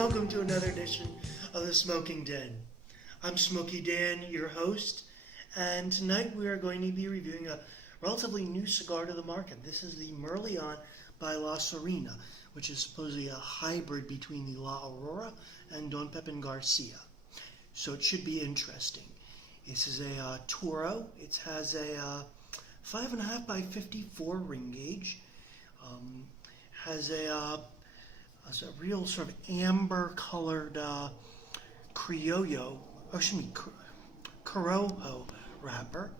welcome to another edition of the Smoking Den. I'm Smoky Dan, your host, and tonight we are going to be reviewing a relatively new cigar to the market. This is the Merlion by La Serina, which is supposedly a hybrid between the La Aurora and Don Pepin Garcia. So it should be interesting. This is a Toro. It has a 5.5 by 54 ring gauge. Has a real sort of amber-colored Corojo wrapper.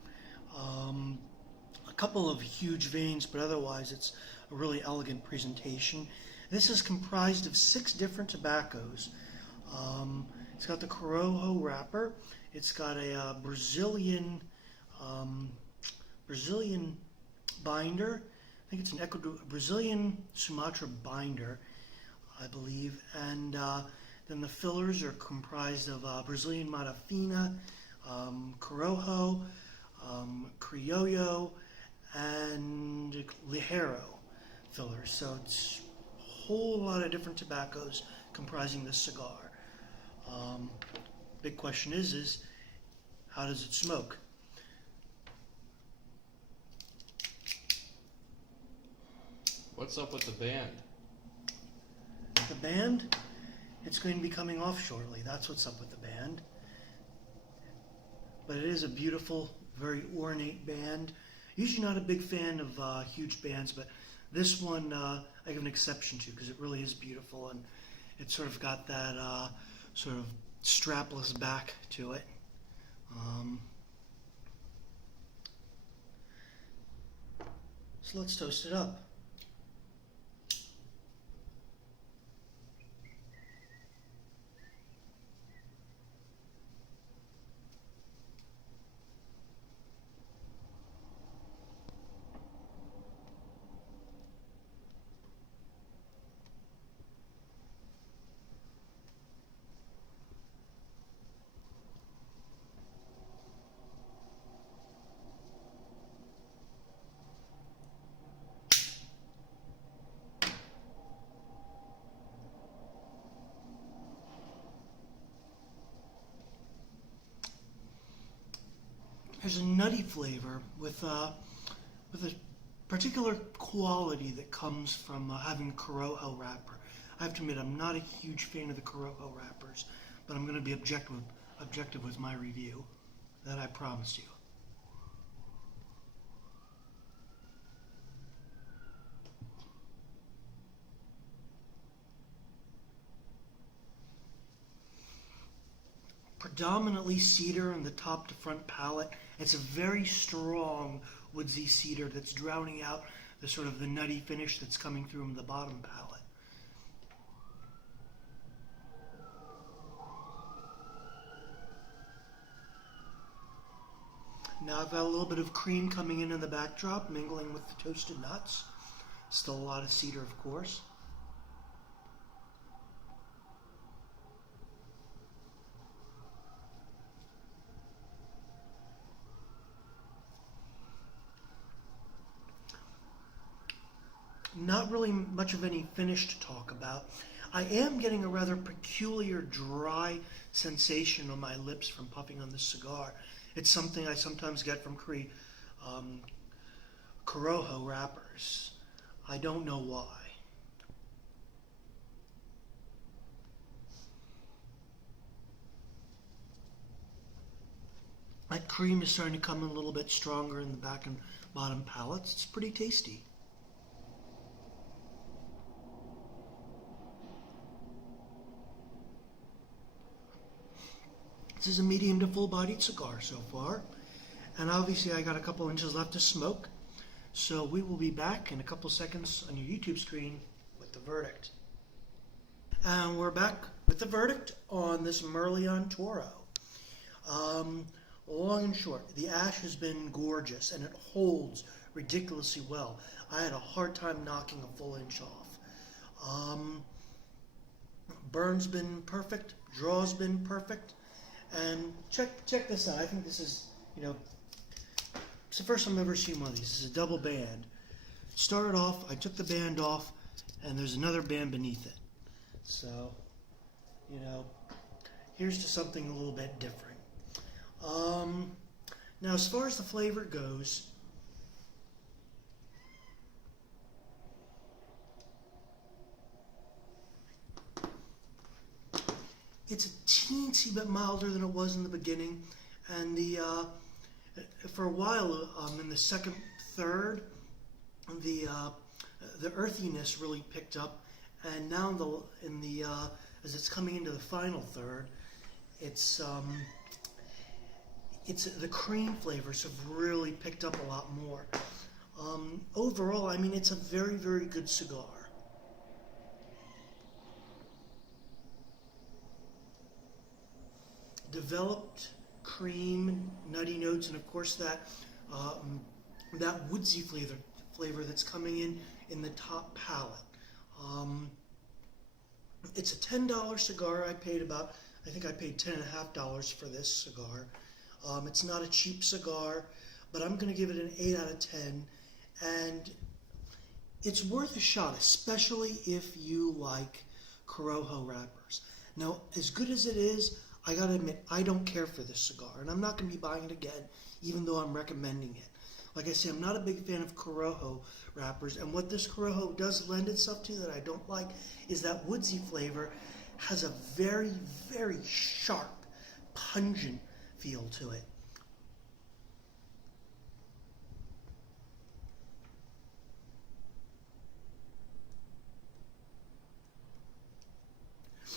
A couple of huge veins, but otherwise it's a really elegant presentation. This is comprised of 6 different tobaccos. It's got the Corojo wrapper. It's got a Brazilian binder. I think it's an Brazilian Sumatra binder, I believe. And then the fillers are comprised of Brazilian Matafina, Corojo, Criollo, and Ligero fillers. So it's a whole lot of different tobaccos comprising this cigar. Big question is how does it smoke? What's up with the band? The band? It's going to be coming off shortly. That's what's up with the band. But it is a beautiful, very ornate band. Usually not a big fan of huge bands, but this one I give an exception to because it really is beautiful, and it's sort of got that sort of strapless back to it. So let's toast it up. There's a nutty flavor with a particular quality that comes from having Corojo wrapper. I have to admit, I'm not a huge fan of the Corojo wrappers, but I'm going to be objective with my review. That I promise you. Predominantly cedar on the top to front palate. It's a very strong woodsy cedar that's drowning out the sort of the nutty finish that's coming through from the bottom palate. Now I've got a little bit of cream coming in the backdrop, mingling with the toasted nuts. Still a lot of cedar, of course. Not really much of any finish to talk about. I am getting a rather peculiar dry sensation on my lips from puffing on this cigar. It's something I sometimes get from Corojo wrappers. I don't know why. That cream is starting to come in a little bit stronger in the back and bottom palates. It's pretty tasty. This is a medium to full-bodied cigar so far, and obviously I got a couple inches left to smoke, so we will be back in a couple seconds on your YouTube screen with the verdict. And we're back with the verdict on this Merlion Toro. Long and short, the ash has been gorgeous, and it holds ridiculously well. I had a hard time knocking a full inch off. Burn's been perfect, draw's been perfect. And check this out. I think this is, it's the first time I've ever seen one of these. This is a double band. Started off, I took the band off, and there's another band beneath it. So You know, here's to something a little bit different. Now, as far as the flavor goes, it's a teensy bit milder than it was in the beginning, and for a while in the second third, the earthiness really picked up, and now as it's coming into the final third, it's the cream flavors have really picked up a lot more. Overall, I mean, it's a very, very good cigar. Developed cream, nutty notes, and of course that woodsy flavor that's coming in the top palate. It's a $10 cigar. I think I paid $10.50 for this cigar. It's not a cheap cigar, but I'm going to give it an 8 out of 10, and it's worth a shot, especially if you like Corojo wrappers. Now, as good as it is, I gotta admit, I don't care for this cigar, and I'm not going to be buying it again, even though I'm recommending it. Like I say, I'm not a big fan of Corojo wrappers, and what this Corojo does lend itself to that I don't like is that woodsy flavor has a very, very sharp, pungent feel to it.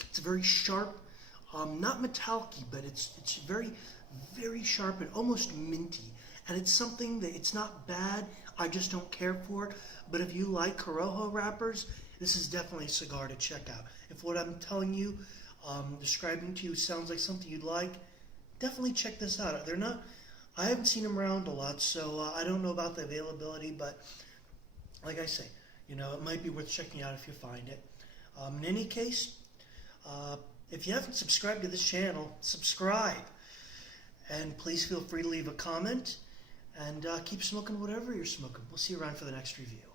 It's very sharp, not metallic-y, but it's very, very sharp and almost minty. And it's something that it's not bad. I just don't care for it. But if you like Corojo wrappers, this is definitely a cigar to check out. If what I'm telling you, describing to you, sounds like something you'd like, definitely check this out. I haven't seen them around a lot, so I don't know about the availability. But like I say, it might be worth checking out if you find it. In any case, if you haven't subscribed to this channel, subscribe. And please feel free to leave a comment. And keep smoking whatever you're smoking. We'll see you around for the next review.